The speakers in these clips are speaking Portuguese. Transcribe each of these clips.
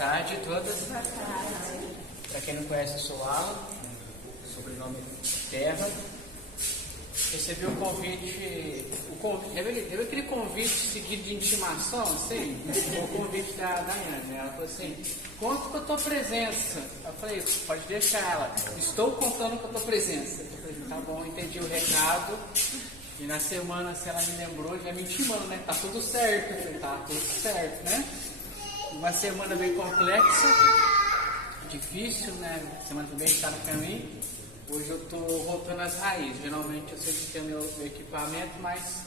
tarde a todas. Para quem não conhece, eu sou Alan, sobrenome Terra. Recebi o convite, deu aquele convite seguido de intimação, assim, o convite da Daiane. Ela falou assim: conta com a tua presença. Eu falei: pode deixar. Ela: estou contando com a tua presença. Eu falei: tá bom, entendi o recado. E na semana, se ela me lembrou, já me intimando, né? Tá tudo certo. Eu falei: tá tudo certo, né? Uma semana bem complexa, difícil, né? Semana também está no caminho. Hoje eu estou voltando às raízes. Geralmente eu sempre tenho meu equipamento, mas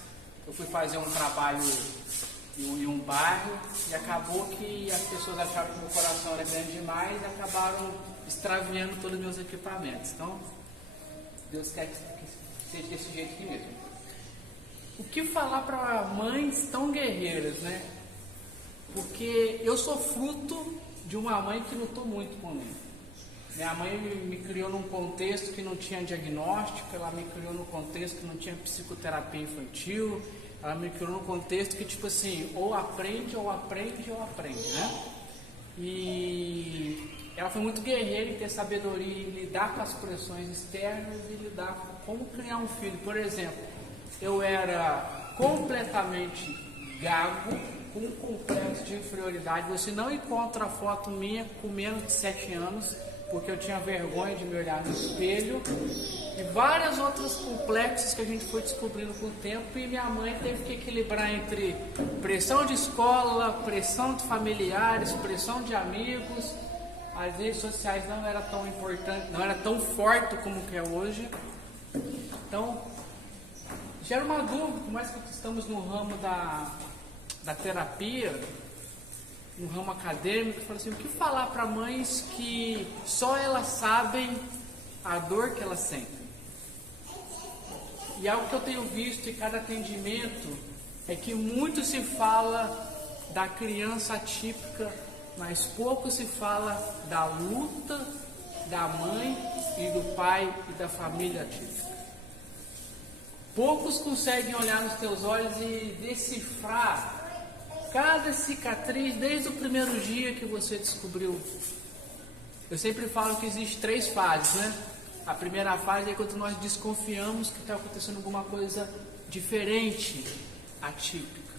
eu fui fazer um trabalho em um bairro e acabou que as pessoas acharam que meu coração era grande demais e acabaram extraviando todos os meus equipamentos. Então, Deus quer que seja desse jeito aqui mesmo. O que falar para mães tão guerreiras, né? Porque eu sou fruto de uma mãe que lutou muito por mim. Minha mãe me criou num contexto que não tinha diagnóstico, ela me criou num contexto que não tinha psicoterapia infantil, ela me criou num contexto que, tipo assim, ou aprende, né? E ela foi muito guerreira em ter sabedoria em lidar com as pressões externas e lidar com como criar um filho. Por exemplo, eu era completamente gago, com um complexo de inferioridade. Você não encontra foto minha com menos de 7 anos, porque eu tinha vergonha de me olhar no espelho, e vários outros complexos que a gente foi descobrindo com o tempo, e minha mãe teve que equilibrar entre pressão de escola, pressão de familiares, pressão de amigos. As redes sociais não era tão importante, não era tão forte como que é hoje. Então, gera uma dúvida, por mais que estamos no ramo da terapia, no ramo acadêmico, fala assim: o que falar para mães que só elas sabem a dor que elas sentem? E algo que eu tenho visto em cada atendimento é que muito se fala da criança atípica, mas pouco se fala da luta da mãe e do pai e da família atípica. Poucos conseguem olhar nos teus olhos e decifrar cada cicatriz desde o primeiro dia que você descobriu. Eu sempre falo que existem 3 fases, né? A primeira fase é quando nós desconfiamos que está acontecendo alguma coisa diferente, atípica.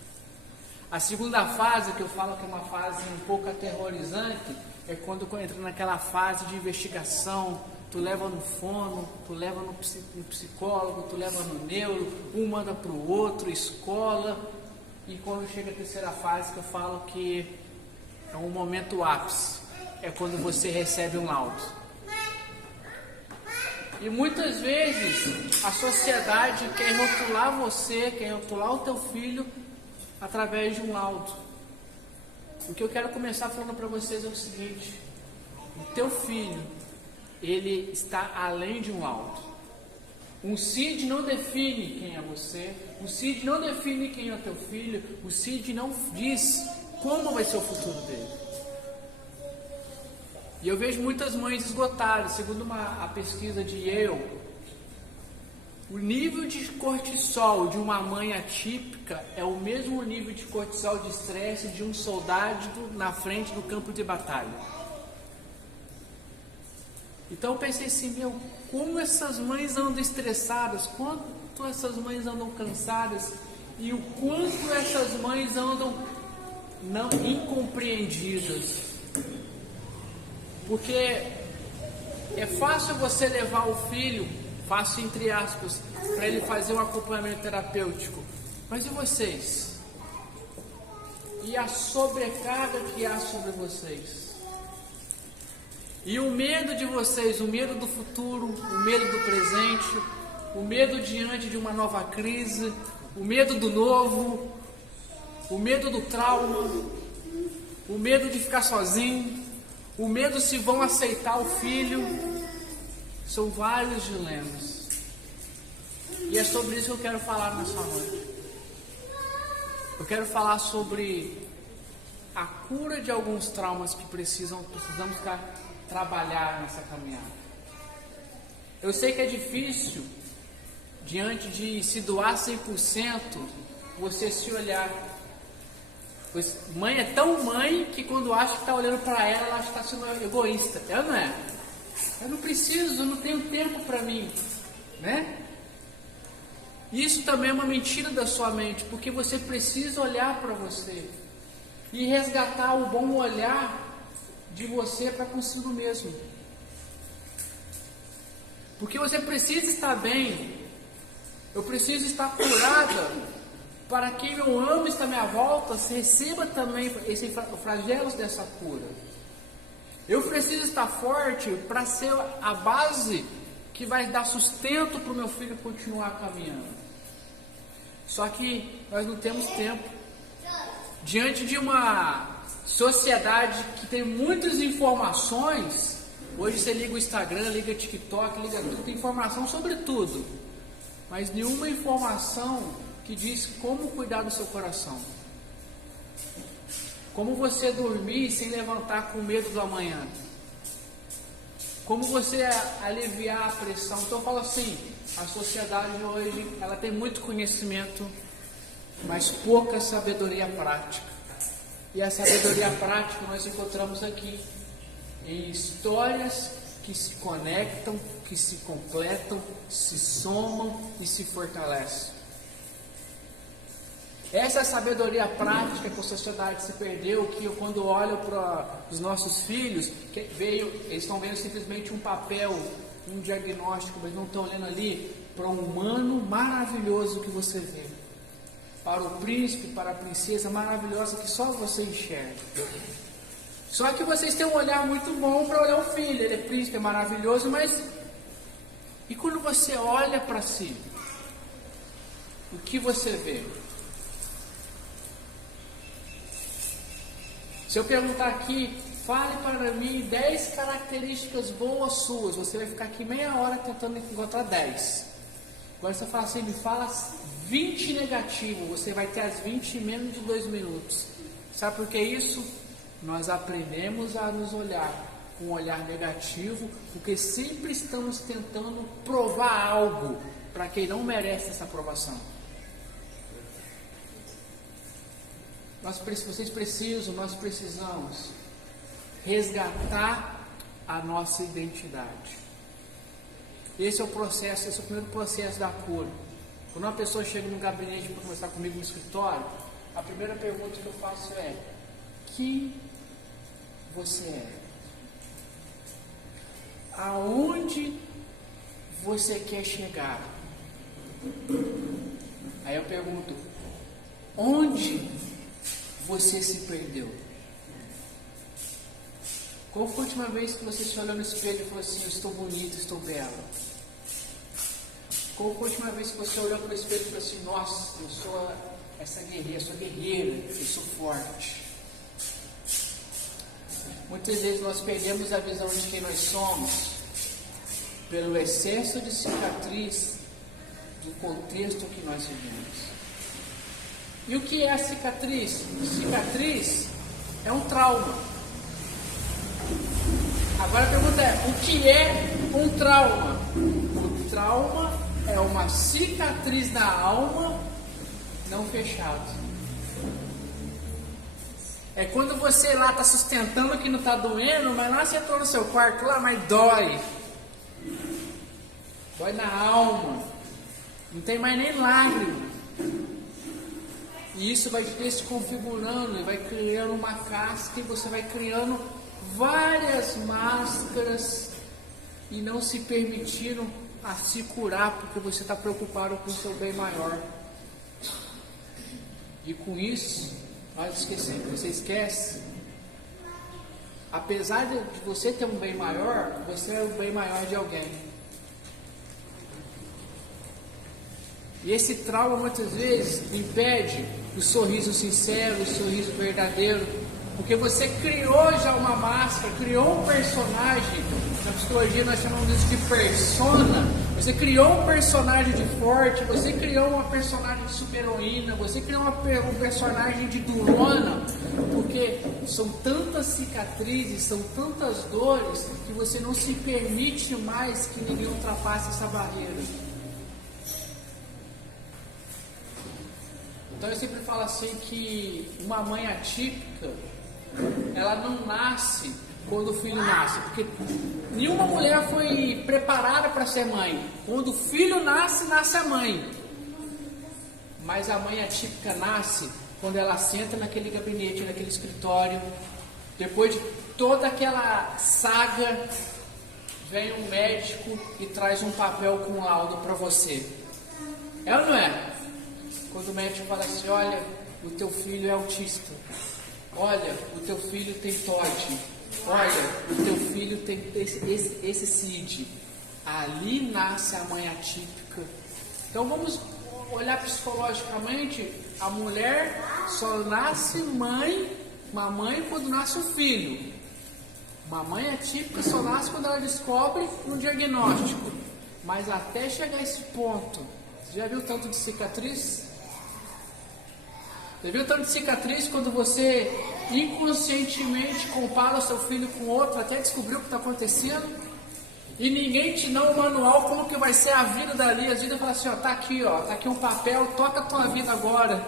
A segunda fase, que eu falo que é uma fase um pouco aterrorizante, é quando entra naquela fase de investigação. Tu leva no fono, tu leva no psicólogo, tu leva no neuro, um manda para o outro, escola. E quando chega a terceira fase, que eu falo que é um momento ápice, é quando você recebe um laudo. E muitas vezes a sociedade quer rotular você, quer rotular o teu filho através de um laudo. O que eu quero começar falando para vocês é o seguinte: o teu filho, ele está além de um laudo. Um CID não define quem é você, o CID não define quem é o teu filho, o CID não diz como vai ser o futuro dele. E eu vejo muitas mães esgotadas. Segundo a pesquisa de Yale, o nível de cortisol de uma mãe atípica é o mesmo nível de cortisol de estresse de um soldado na frente do campo de batalha. Então eu pensei assim: como essas mães andam estressadas, quanto essas mães andam cansadas, e o quanto essas mães andam não incompreendidas. Porque é fácil você levar o filho, fácil entre aspas, para ele fazer um acompanhamento terapêutico. Mas e vocês? E a sobrecarga que há sobre vocês? E o medo de vocês, o medo do futuro, o medo do presente, o medo diante de uma nova crise, o medo do novo, o medo do trauma, o medo de ficar sozinho, o medo se vão aceitar o filho. São vários dilemas. E é sobre isso que eu quero falar nessa noite. Eu quero falar sobre a cura de alguns traumas que precisamos trabalhar nessa caminhada. Eu sei que é difícil, diante de se doar 100%, você se olhar. Mãe é tão mãe que quando acha que está olhando para ela, ela acha que está sendo egoísta. Ela não é. Eu não preciso, eu não tenho tempo para mim, né? Isso também é uma mentira da sua mente, porque você precisa olhar para você e resgatar o bom olhar de você para consigo mesmo. Porque você precisa estar bem. Eu preciso estar curada para quem eu amo está à minha volta, se receba também esse flagelos dessa cura. Eu preciso estar forte para ser a base que vai dar sustento para o meu filho continuar caminhando. Só que nós não temos tempo. Diante de uma sociedade que tem muitas informações, hoje você liga o Instagram, liga o TikTok, liga tudo, tem informação sobre tudo, mas nenhuma informação que diz como cuidar do seu coração. Como você dormir sem levantar com medo do amanhã. Como você aliviar a pressão. Então eu falo assim, a sociedade de hoje, ela tem muito conhecimento, mas pouca sabedoria prática. E a sabedoria prática nós encontramos aqui, em histórias que se conectam, que se completam, se somam e se fortalecem. Essa é a sabedoria prática que a sociedade se perdeu, que eu, quando olho para os nossos filhos, eles estão vendo simplesmente um papel, um diagnóstico, mas não estão olhando ali para um humano maravilhoso que você vê. Para o príncipe, para a princesa maravilhosa que só você enxerga. Só que vocês têm um olhar muito bom para olhar o filho, ele é príncipe, é maravilhoso, mas... E quando você olha para si, o que você vê? Se eu perguntar aqui, fale para mim 10 características boas suas, você vai ficar aqui meia hora tentando encontrar 10. Agora você fala assim, me fala 20 negativos, você vai ter as 20 em menos de 2 minutos. Sabe por que isso? Nós aprendemos a nos olhar com um olhar negativo, porque sempre estamos tentando provar algo para quem não merece essa aprovação. Nós precisamos resgatar a nossa identidade. Esse é o processo, esse é o primeiro processo da cura. Quando uma pessoa chega no gabinete para conversar comigo no escritório, a primeira pergunta que eu faço é: quem você é? Aonde você quer chegar? Aí eu pergunto: onde você se perdeu? Qual foi a última vez que você se olhou no espelho e falou assim: eu estou bonita, estou bela? Qual foi a última vez que você olhou para o espelho e falou assim: nossa, eu sou essa guerreira, eu sou guerreira, eu sou forte? Muitas vezes nós perdemos a visão de quem nós somos pelo excesso de cicatriz do contexto que nós vivemos. E o que é a cicatriz? Cicatriz é um trauma. Agora a pergunta é: o que é um trauma? O trauma é uma cicatriz na alma não fechada. É quando você lá está sustentando que não está doendo, mas lá você entrou no seu quarto lá, mas dói. Dói na alma. Não tem mais nem lágrima. E isso vai te desconfigurando, e vai criando uma casca, e você vai criando várias máscaras e não se permitindo a se curar, porque você está preocupado com o seu bem maior. E com isso, nós esquecemos. Você esquece, apesar de você ter um bem maior, você é o bem maior de alguém. E esse trauma muitas vezes impede o sorriso sincero, o sorriso verdadeiro, porque você criou já uma máscara, criou um personagem. Na psicologia nós chamamos isso de persona. Você criou um personagem de forte, você criou uma personagem de super-heroína, você criou um personagem de durona, porque são tantas cicatrizes, são tantas dores, que você não se permite mais que ninguém ultrapasse essa barreira. Então eu sempre falo assim que uma mãe atípica, ela não nasce quando o filho nasce, porque nenhuma mulher foi preparada para ser mãe. Quando o filho nasce, nasce a mãe. Mas a mãe atípica nasce quando ela senta naquele gabinete, naquele escritório, depois de toda aquela saga, vem um médico e traz um papel com um laudo para você. É ou não é? Quando o médico fala assim, olha, o teu filho é autista, olha, o teu filho tem TOD, olha, o teu filho tem esse CID. Ali nasce a mãe atípica. Então vamos olhar psicologicamente, a mulher só nasce uma mãe quando nasce um filho. Uma mãe atípica só nasce quando ela descobre um diagnóstico. Mas até chegar a esse ponto, você já viu tanto de cicatriz? Você viu tanto de cicatriz quando você inconscientemente compara o seu filho com outro, até descobrir o que está acontecendo? E ninguém te dá um manual como que vai ser a vida dali. Às vezes eu falo assim, ó, tá aqui um papel, toca a tua vida agora.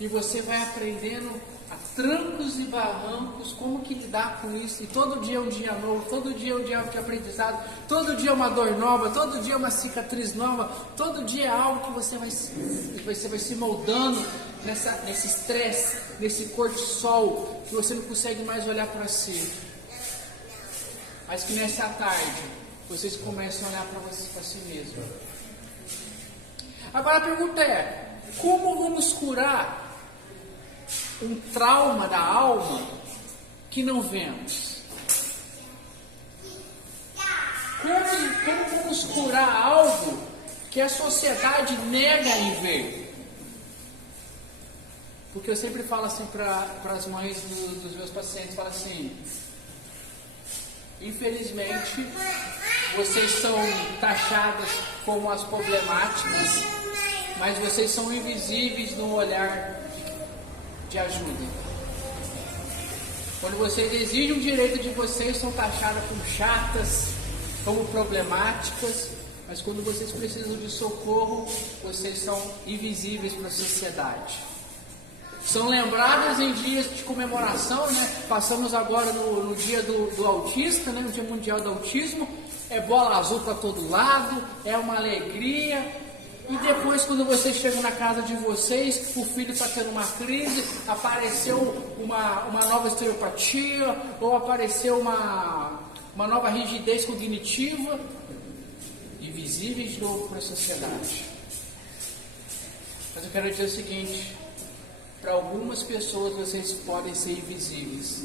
E você vai aprendendo a trancos e barrancos como que lidar com isso. E todo dia é um dia novo, todo dia é um dia de aprendizado, todo dia é uma dor nova, todo dia é uma cicatriz nova, todo dia é algo que você vai se moldando nesse estresse, nesse cortisol, que você não consegue mais olhar para si. Mas que nessa tarde vocês começam a olhar para si mesmo. Agora a pergunta é, como vamos curar um trauma da alma que não vemos? Como vamos curar algo que a sociedade nega em ver? Porque eu sempre falo assim para as mães dos meus pacientes, falo assim, infelizmente, vocês são taxadas como as problemáticas, mas vocês são invisíveis no olhar de ajuda. Quando vocês exigem o direito de vocês, são taxadas como chatas, como problemáticas, mas quando vocês precisam de socorro, vocês são invisíveis para a sociedade. São lembradas em dias de comemoração, né? Passamos agora no dia do autista, né? No Dia Mundial do Autismo. É bola azul para todo lado, é uma alegria. E depois, quando vocês chegam na casa de vocês, o filho está tendo uma crise, apareceu uma nova estereopatia, ou apareceu uma nova rigidez cognitiva, invisíveis de novo para a sociedade. Mas eu quero dizer o seguinte, para algumas pessoas vocês podem ser invisíveis,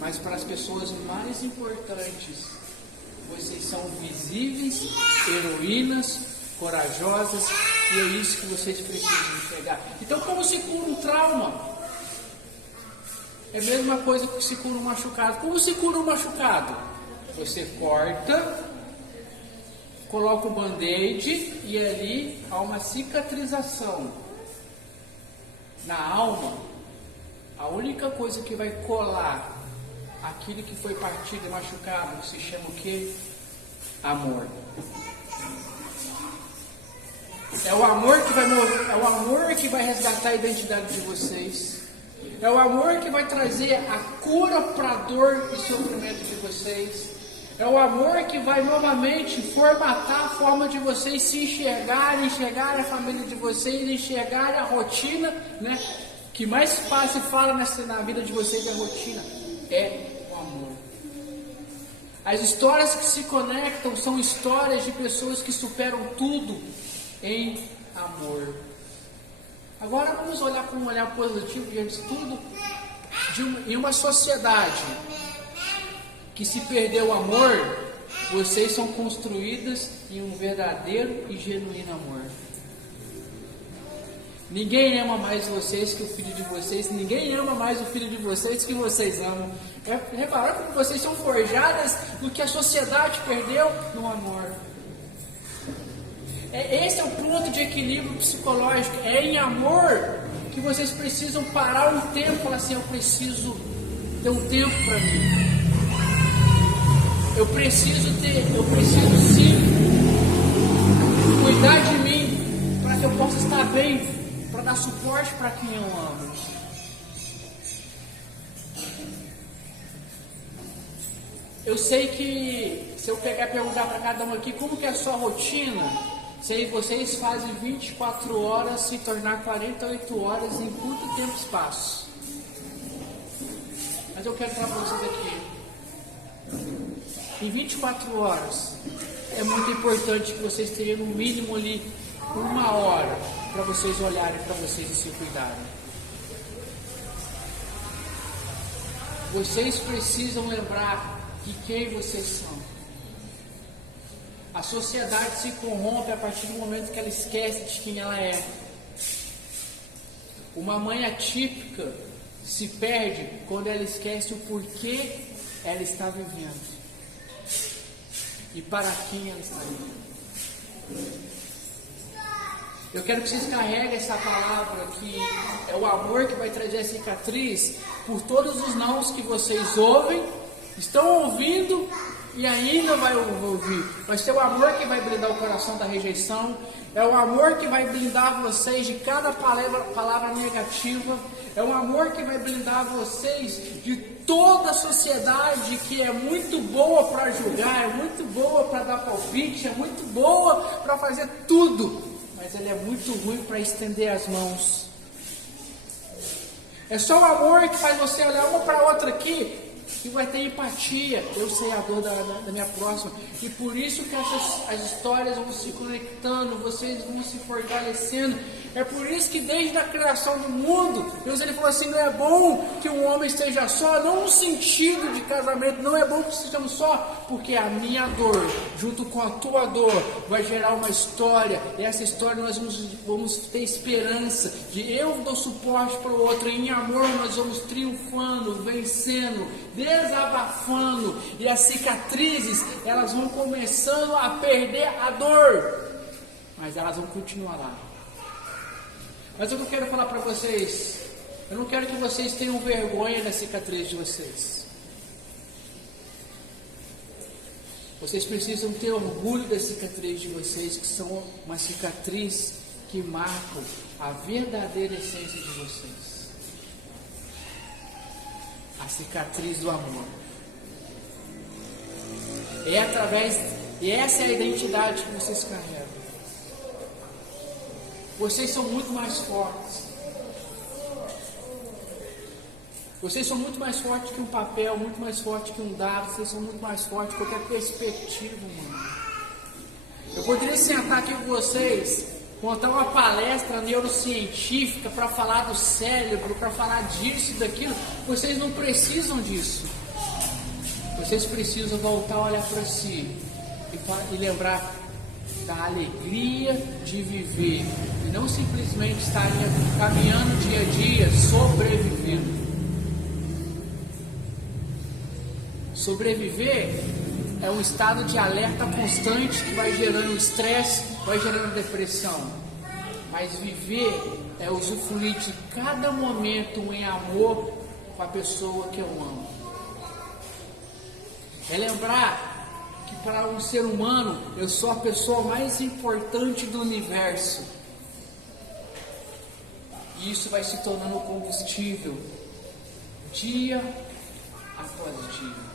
mas para as pessoas mais importantes, vocês são visíveis, heroínas, corajosas, e é isso que vocês precisam enxergar. Então, como se cura um trauma? É a mesma coisa que se cura um machucado. Como se cura um machucado? Você corta, coloca o band-aid e ali há uma cicatrização. Na alma, a única coisa que vai colar aquilo que foi partido e machucado se chama o quê? Amor. É o amor que vai mover, é o amor que vai resgatar a identidade de vocês. É o amor que vai trazer a cura para a dor e sofrimento de vocês. É o amor que vai novamente formatar a forma de vocês se enxergarem, enxergar a família de vocês, enxergar a rotina, né? Que mais passa e fala na vida de vocês é a rotina. É o amor. As histórias que se conectam são histórias de pessoas que superam tudo em amor. Agora vamos olhar com um olhar positivo diante de tudo. Em uma sociedade que se perdeu o amor, vocês são construídas em um verdadeiro e genuíno amor. Ninguém ama mais vocês que o filho de vocês, ninguém ama mais o filho de vocês que vocês amam. Reparar como vocês são forjadas no que a sociedade perdeu no amor. Esse é o ponto de equilíbrio psicológico. É em amor que vocês precisam parar um tempo e falar assim, eu preciso ter um tempo para mim. Eu preciso sim cuidar de mim para que eu possa estar bem para para dar suporte para quem eu amo. Eu sei que se eu pegar e perguntar para cada um aqui como que é a sua rotina, se vocês fazem 24 horas se tornar 48 horas em curto tempo e espaço. Mas eu quero falar para vocês aqui. Em 24 horas é muito importante que vocês tenham no mínimo ali 1 hora para vocês olharem para vocês e se cuidarem. Vocês precisam lembrar de quem vocês são. A sociedade se corrompe a partir do momento que ela esquece de quem ela é. Uma mãe atípica se perde quando ela esquece o porquê ela está vivendo e para quem ela está vivendo. Eu quero que vocês carreguem essa palavra, que é o amor que vai trazer a cicatriz por todos os nãos que vocês ouvem, estão ouvindo e ainda vai ouvir. Vai ser o amor que vai blindar o coração da rejeição, é o amor que vai blindar vocês de cada palavra negativa, é o amor que vai blindar vocês de toda a sociedade que é muito boa para julgar, é muito boa para dar palpite, é muito boa para fazer tudo, mas ela é muito ruim para estender as mãos. É só o amor que faz você olhar uma para a outra aqui e vai ter empatia. Eu sei a dor da minha próxima, e por isso que as histórias vão se conectando, vocês vão se fortalecendo. É por isso que desde a criação do mundo, Deus ele falou assim: não é bom que um homem esteja só, não no sentido de casamento, não é bom que estejamos só, porque a minha dor, junto com a tua dor, vai gerar uma história, e essa história nós vamos ter esperança, de eu dou suporte para o outro, e em amor nós vamos triunfando, vencendo, desabafando, e as cicatrizes, elas vão começando a perder a dor, mas elas vão continuar lá. Mas eu não quero falar para vocês, eu não quero que vocês tenham vergonha da cicatriz de vocês. Vocês precisam ter orgulho da cicatriz de vocês, que são uma cicatriz que marcam a verdadeira essência de vocês. A cicatriz do amor. E essa é a identidade que vocês carregam. Vocês são muito mais fortes. Vocês são muito mais fortes que um papel, muito mais fortes que um dado. Vocês são muito mais fortes que qualquer perspectiva, mano. Eu poderia sentar aqui com vocês, contar uma palestra neurocientífica para falar do cérebro, para falar disso e daquilo. Vocês não precisam disso. Vocês precisam voltar a olhar para si e lembrar da alegria de viver e não simplesmente estar caminhando dia a dia, sobrevivendo. Sobreviver é um estado de alerta constante que vai gerando estresse, vai gerando depressão. Mas viver é usufruir de cada momento em amor com a pessoa que eu amo. É lembrar que para um ser humano eu sou a pessoa mais importante do universo. E isso vai se tornando combustível dia após dia.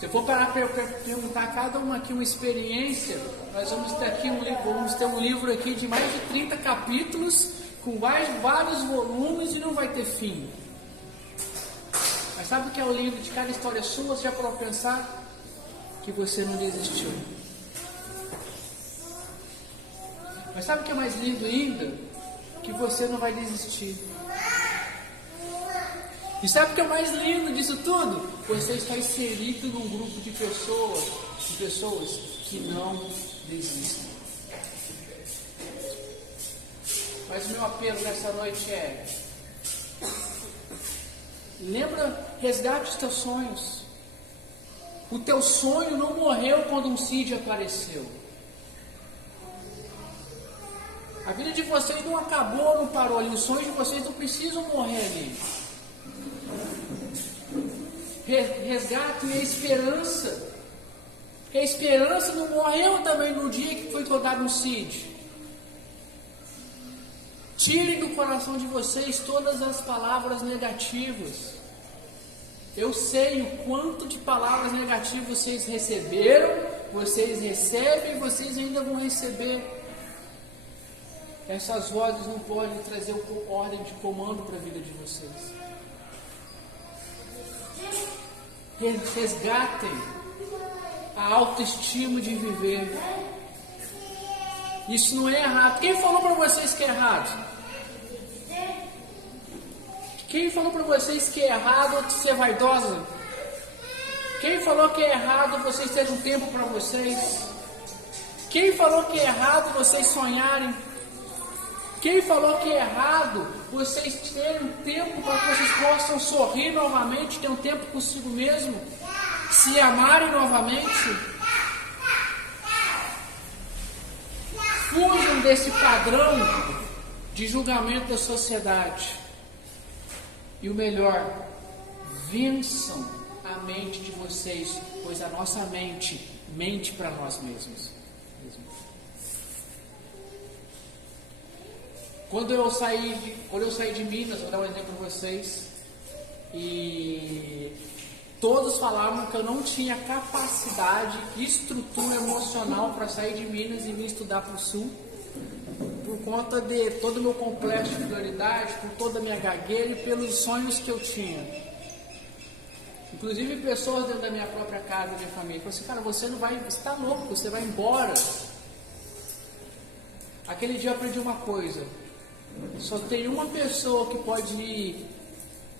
Se eu for parar para perguntar a cada uma aqui uma experiência, nós vamos ter aqui um livro aqui de mais de 30 capítulos, com vários volumes, e não vai ter fim. Mas sabe o que é o lindo de cada história sua? Você já parou para pensar? Que você não desistiu. Mas sabe o que é mais lindo ainda? Que você não vai desistir. E sabe o que é mais lindo disso tudo? Você está inserido num grupo de pessoas que não desistem. Mas o meu apelo nessa noite é: resgate os teus sonhos. O teu sonho não morreu quando um CID apareceu. A vida de vocês não acabou, não parou ali. Os sonhos de vocês não precisam morrer ali. Resgatem a esperança. Porque a esperança não morreu também no dia que foi rodado um CID. Tirem do coração de vocês todas as palavras negativas. Eu sei o quanto de palavras negativas vocês receberam, vocês recebem e vocês ainda vão receber. Essas vozes não podem trazer ordem de comando para a vida de vocês. Resgatem a autoestima de viver. Isso não é errado. Quem falou para vocês que é errado? Quem falou para vocês que é errado ser vaidosa? Quem falou que é errado vocês terem um tempo para vocês? Quem falou que é errado vocês sonharem? Quem falou que é errado vocês terem um tempo para que vocês possam sorrir novamente, ter um tempo consigo mesmo, se amarem novamente? Fujam desse padrão de julgamento da sociedade. E o melhor, vençam a mente de vocês, pois a nossa mente mente para nós mesmos. Quando eu saí de Minas, vou dar um exemplo para vocês, e todos falavam que eu não tinha capacidade e estrutura emocional para sair de Minas e vir estudar para o Sul, por conta de todo o meu complexo de inferioridade, por toda a minha gagueira e pelos sonhos que eu tinha. Inclusive pessoas dentro da minha própria casa, da minha família, falaram assim: cara, você não vai, você está louco, você vai embora. Aquele dia eu aprendi uma coisa: só tem uma pessoa que pode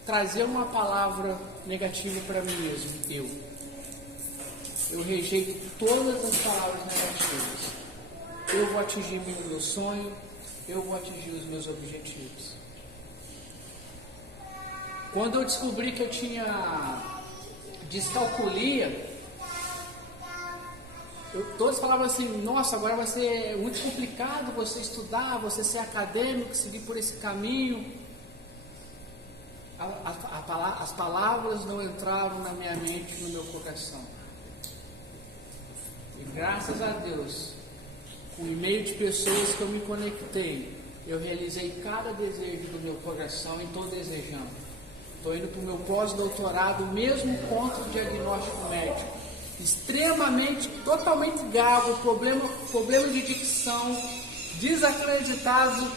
trazer uma palavra negativa para mim mesmo, eu rejeito todas as palavras negativas. Eu vou atingir o meu sonho, eu vou atingir os meus objetivos. Quando eu descobri que eu tinha descalculia, todos falavam assim: nossa, agora vai ser muito complicado você estudar, você ser acadêmico, seguir por esse caminho. As palavras não entraram na minha mente, no meu coração. E graças a Deus, com o e-mail de pessoas que eu me conectei, eu realizei cada desejo do meu coração e estou desejando. Estou indo para o meu pós-doutorado, mesmo ponto de diagnóstico médico. Extremamente, totalmente gago, problema de dicção, desacreditado.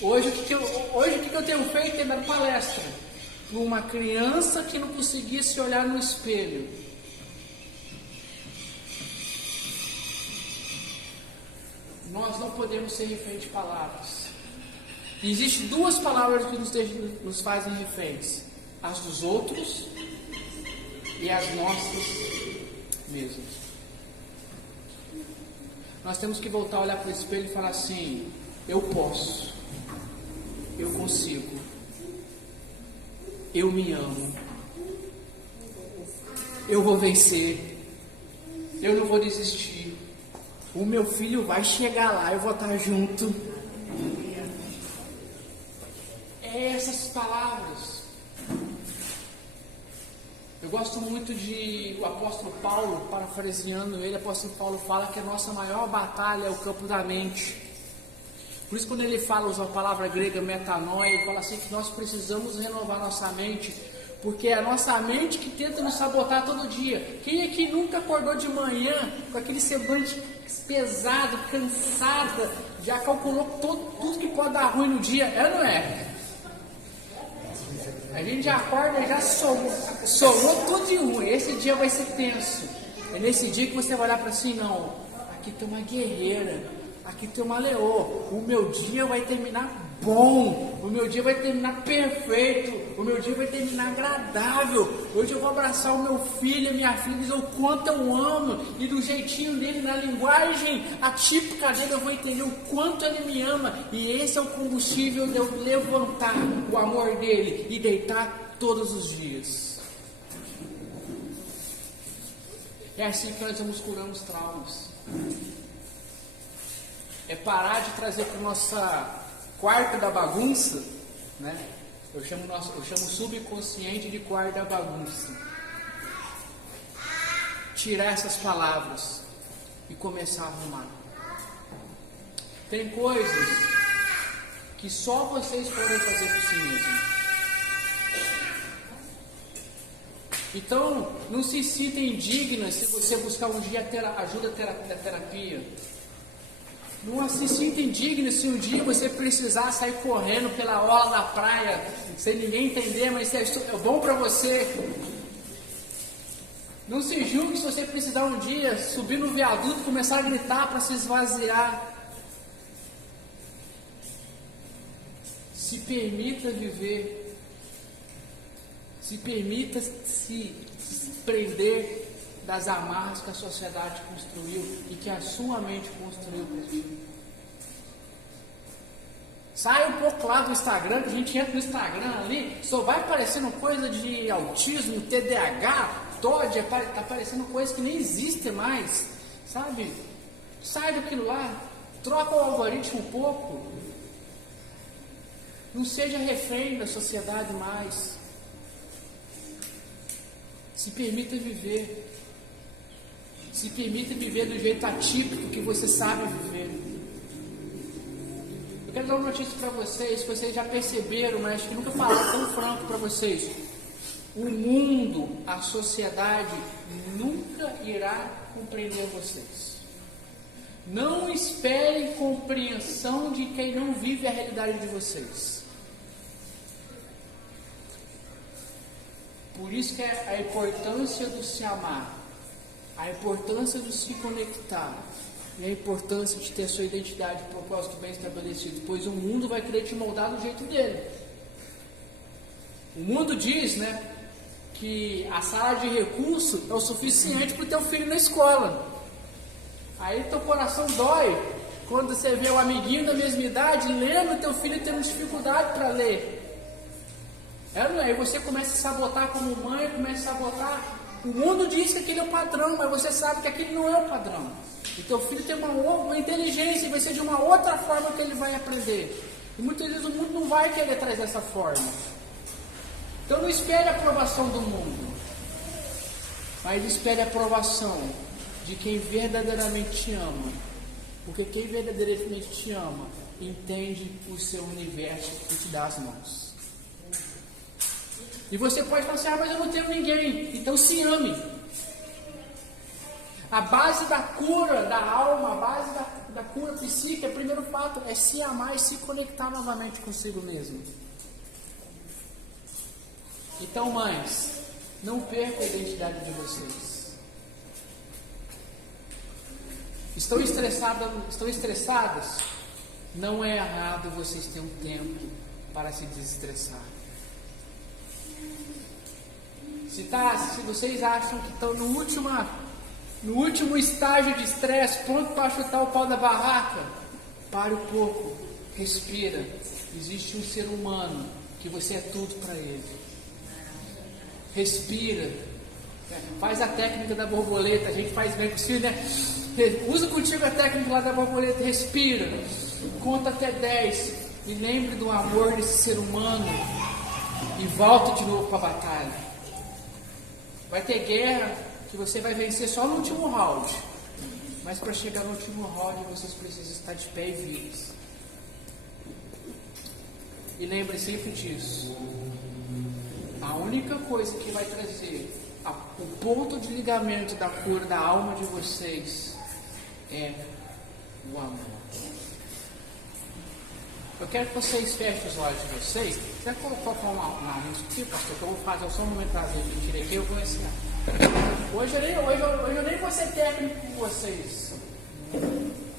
Hoje o que eu tenho feito é dar palestra para uma criança que não conseguia se olhar no espelho. Nós não podemos ser refém de palavras. Existem duas palavras que nos fazem reféns: as dos outros e as nossas mesmas. Nós temos que voltar a olhar para o espelho e falar assim: eu posso, eu consigo, eu me amo, eu vou vencer, eu não vou desistir. O meu filho vai chegar lá, eu vou estar junto. É essas palavras. Eu gosto muito de o apóstolo Paulo, parafraseando ele, o apóstolo Paulo fala que a nossa maior batalha é o campo da mente. Por isso, quando ele fala, usa a palavra grega metanoia, ele fala assim que nós precisamos renovar nossa mente, porque é a nossa mente que tenta nos sabotar todo dia. Quem aqui nunca acordou de manhã com aquele semblante pesado, cansada, já calculou tudo que pode dar ruim no dia? É ou não é? A gente já acorda e já somou tudo de ruim. Esse dia vai ser tenso. É nesse dia que você vai olhar para si: não, aqui tem uma guerreira, aqui tem uma leoa. O meu dia vai terminar bom, o meu dia vai terminar perfeito, o meu dia vai terminar agradável. Hoje eu vou abraçar o meu filho, a minha filha, dizer o quanto eu amo, e do jeitinho dele, na linguagem atípica dele, eu vou entender o quanto ele me ama. E esse é o combustível de eu levantar o amor dele e deitar todos os dias. É assim que nós vamos curar os traumas. É parar de trazer para o nosso quarto da bagunça, né? Eu chamo o subconsciente de quarto da bagunça. Tirar essas palavras e começar a arrumar. Tem coisas que só vocês podem fazer por si mesmos. Então, não se sintam indignas se você buscar um dia ajuda da terapia. Não se sinta indigno se um dia você precisar sair correndo pela orla da praia, sem ninguém entender, mas é bom para você. Não se julgue se você precisar um dia subir no viaduto e começar a gritar para se esvaziar. Se permita viver. Se permita se prender das amarras que a sociedade construiu e que a sua mente construiu para ti. Sai um pouco lá do Instagram, que a gente entra no Instagram ali, só vai aparecendo coisa de autismo, TDAH, TOD, tá aparecendo coisas que nem existem mais, sabe? Sai daquilo lá, troca o algoritmo um pouco. Não seja refém da sociedade mais. Se permita viver. Se permita viver do jeito atípico que você sabe viver. Eu quero dar uma notícia para vocês, que vocês já perceberam, mas acho que nunca falaram tão franco para vocês. O mundo, a sociedade, nunca irá compreender vocês. Não esperem compreensão de quem não vive a realidade de vocês. Por isso que é a importância do se amar, a importância de se conectar e a importância de ter a sua identidade e propósito bem estabelecido, pois o mundo vai querer te moldar do jeito dele. O mundo diz, né, que a sala de recurso é o suficiente para o teu filho na escola. Aí teu coração dói quando você vê o amiguinho da mesma idade lendo, teu filho tendo dificuldade para ler. Aí você começa a sabotar como mãe, começa a sabotar. O mundo diz que aquele é o padrão, mas você sabe que aquele não é o padrão. E teu filho tem uma inteligência, e vai ser de uma outra forma que ele vai aprender. E muitas vezes o mundo não vai querer trazer dessa forma. Então não espere a aprovação do mundo, mas espere a aprovação de quem verdadeiramente te ama. Porque quem verdadeiramente te ama, entende o seu universo e te dá as mãos. E você pode falar assim, mas eu não tenho ninguém. Então se ame. A base da cura da alma, a base da cura psíquica, o primeiro fato é se amar e se conectar novamente consigo mesmo. Então, mães, não percam a identidade de vocês. Estão estressadas? Não é errado vocês terem um tempo para se desestressar. Se vocês acham que estão no último estágio de estresse, pronto para chutar o pau da barraca, pare um pouco, respira. Existe um ser humano que você é tudo para ele. Respira. Faz a técnica da borboleta, a gente faz bem com os filhos, né? Usa contigo a técnica lá da borboleta, respira. Conta até 10 e lembre do amor desse ser humano e volta de novo para a batalha. Vai ter guerra que você vai vencer só no último round. Mas para chegar no último round, vocês precisam estar de pé e vivos. E lembre sempre disso. A única coisa que vai trazer o ponto de ligamento da cura da alma de vocês é o amor. Eu quero que vocês fechem os olhos de vocês. Você colocar uma música aqui, pastor, que eu vou fazer só um momento prazer que eu tirei aqui, eu vou ensinar. Hoje eu nem vou ser técnico com vocês.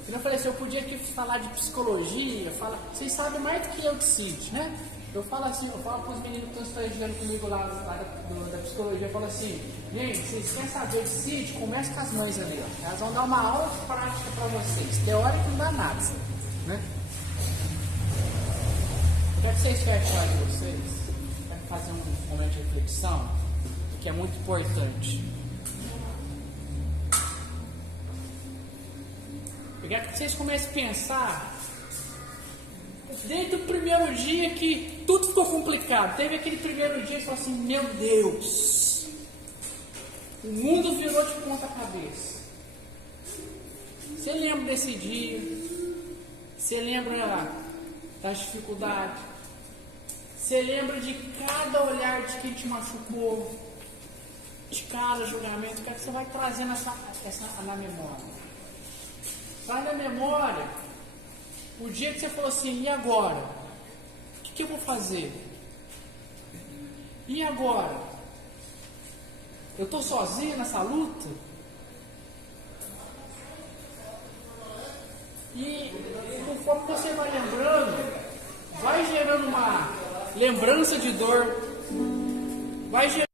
Eu falei assim, eu podia aqui falar de psicologia, vocês sabem mais do que eu de CID, né? Eu falo para os meninos que estão estudando comigo lá da psicologia, eu falo assim, gente, vocês querem saber de CID? Comece com as mães ali, ó. Elas vão dar uma aula prática para vocês. Teórica não dá nada, né? Eu quero que vocês fechem o olho de vocês. Quero fazer um momento de reflexão, que é muito importante. Eu quero que vocês comecem a pensar desde o primeiro dia que tudo ficou complicado. Teve aquele primeiro dia que você falou assim, meu Deus, o mundo virou de ponta cabeça. Você lembra desse dia? Você lembra das dificuldades. Você lembra de cada olhar de quem te machucou, de cada julgamento. O que é que você vai trazendo essa na memória? Vai na memória o dia que você falou assim: e agora? O que eu vou fazer? E agora? Eu estou sozinho nessa luta? E conforme você vai lembrando, vai gerando uma lembrança de dor, vai gerando.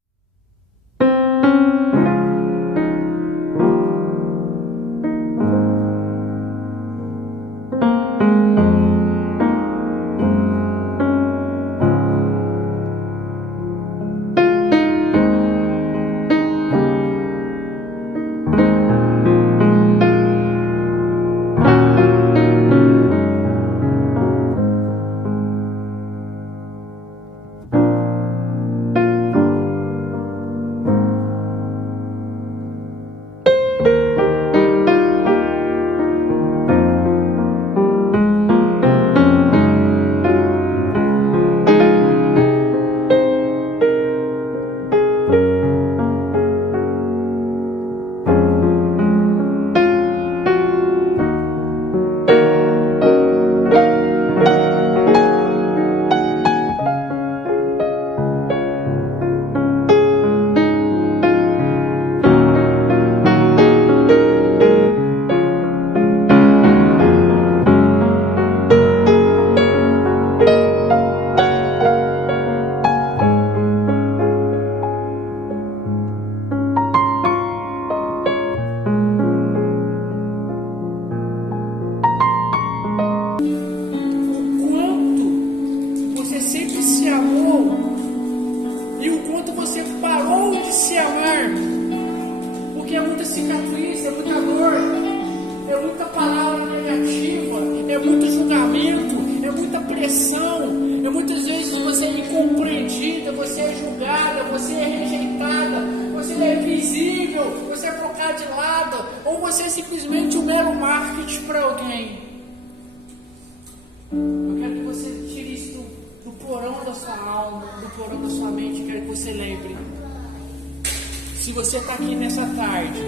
Se você está aqui nessa tarde,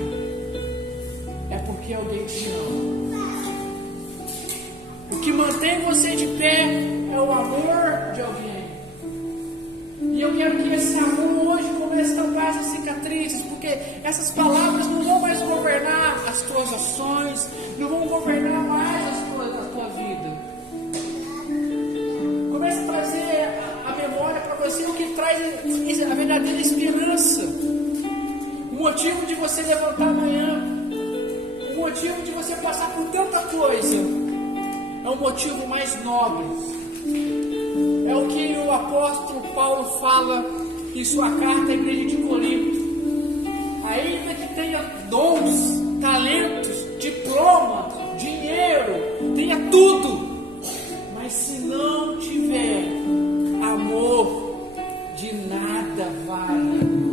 é porque alguém te ama. O que mantém você de pé é o amor de alguém. E eu quero que esse amor hoje comece a tampar essas cicatrizes, porque essas palavras não vão mais governar as tuas ações, não vão governar mais a tua vida. Comece a trazer a memória para você o que traz a verdadeira esperança. O motivo de você levantar amanhã, o motivo de você passar por tanta coisa, é o motivo mais nobre. É o que o apóstolo Paulo fala em sua carta à igreja de Corinto. Ainda que tenha dons, talentos, diploma, dinheiro, tenha tudo, mas se não tiver amor, de nada vale.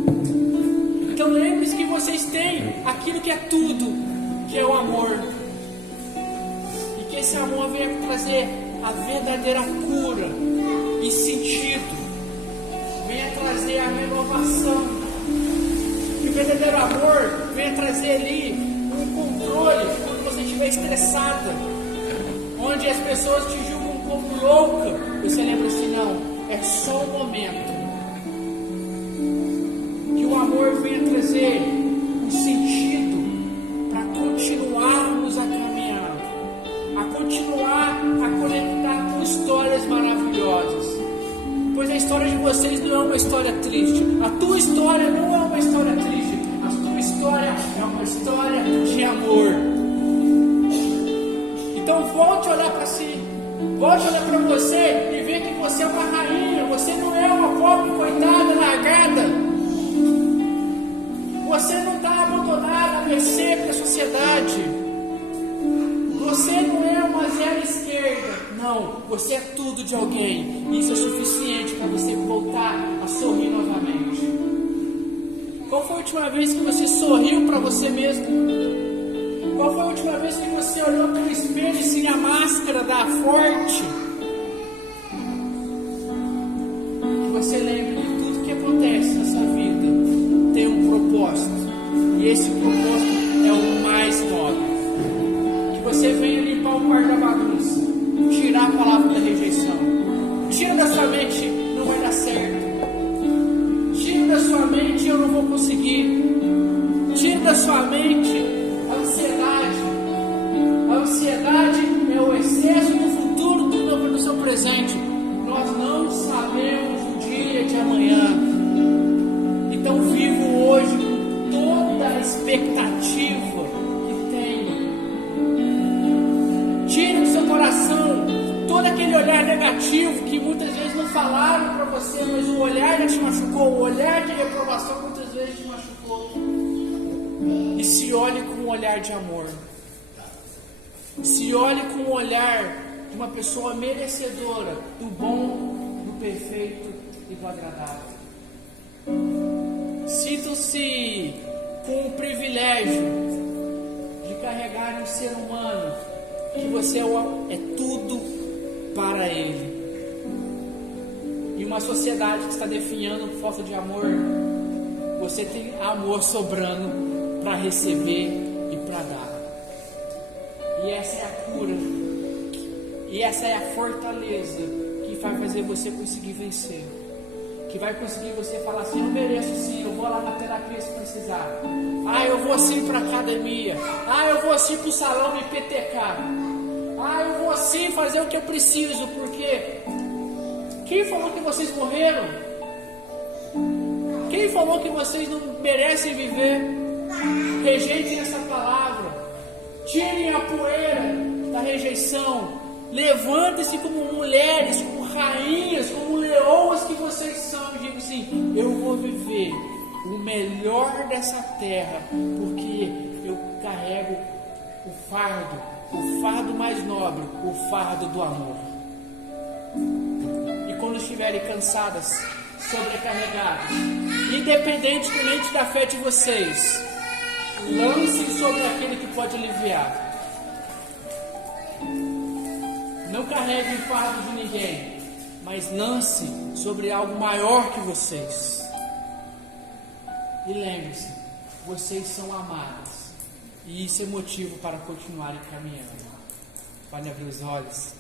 Então lembre-se que vocês têm aquilo que é tudo, que é o amor. E que esse amor venha trazer a verdadeira cura e sentido. Venha trazer a renovação. Que o verdadeiro amor venha trazer ali um controle quando você estiver estressada. Onde as pessoas te julgam como louca. Você lembra assim, não, é só um momento. O amor venha trazer um sentido para continuarmos a caminhar, a continuar a conectar com histórias maravilhosas, pois a história de vocês não é uma história triste, a tua história não é uma história triste, a tua história é uma história de amor. Então volte a olhar para si, volte a olhar para você e ver que você é uma rainha, você não é uma pobre coitada largada. Você não está abandonado à mercê da sociedade. Você não é uma zero esquerda. Não, você é tudo de alguém. Isso é suficiente para você voltar a sorrir novamente. Qual foi a última vez que você sorriu para você mesmo? Qual foi a última vez que você olhou para o espelho sem a máscara da forte? propósito. E esse propósito é o mais nobre. Que você venha limpar o quarto da bagunça, tirar a palavra da rejeição. Tira da sua mente, não vai dar certo. Tira da sua mente, eu não vou conseguir. Tira da sua mente a ansiedade. A ansiedade é o excesso do futuro do seu presente. Nós não sabemos o dia de amanhã. Então vivo hoje com toda a expectativa que tenho. Tire do seu coração todo aquele olhar negativo que muitas vezes não falaram para você, mas o olhar já te machucou, o olhar de reprovação muitas vezes te machucou. E se olhe com um olhar de amor. Se olhe com um olhar de uma pessoa merecedora do bom, do perfeito e do agradável. Sintam-se com o privilégio de carregar um ser humano que você é tudo para ele. E uma sociedade que está definhando falta de amor, você tem amor sobrando para receber e para dar. E essa é a cura. E essa é a fortaleza que vai fazer você conseguir vencer. Que vai conseguir você falar assim: eu mereço sim, eu vou lá na terapia se precisar. Eu vou sim para a academia. Eu vou sim para o salão me petecar. Eu vou sim fazer o que eu preciso. Porque quem falou que vocês morreram? Quem falou que vocês não merecem viver? Rejeitem essa palavra. Tirem a poeira da rejeição. Levantem-se como mulheres, como rainhas, como leoas que vocês são. E digam assim: eu vou viver o melhor dessa terra, porque eu carrego o fardo mais nobre, o fardo do amor. E quando estiverem cansadas, sobrecarregadas, independentemente da fé de vocês, lancem sobre aquele que pode aliviar. Não carregue o fardo de ninguém, mas lance sobre algo maior que vocês. E lembre-se, vocês são amadas. E isso é motivo para continuarem caminhando. Pode abrir os olhos.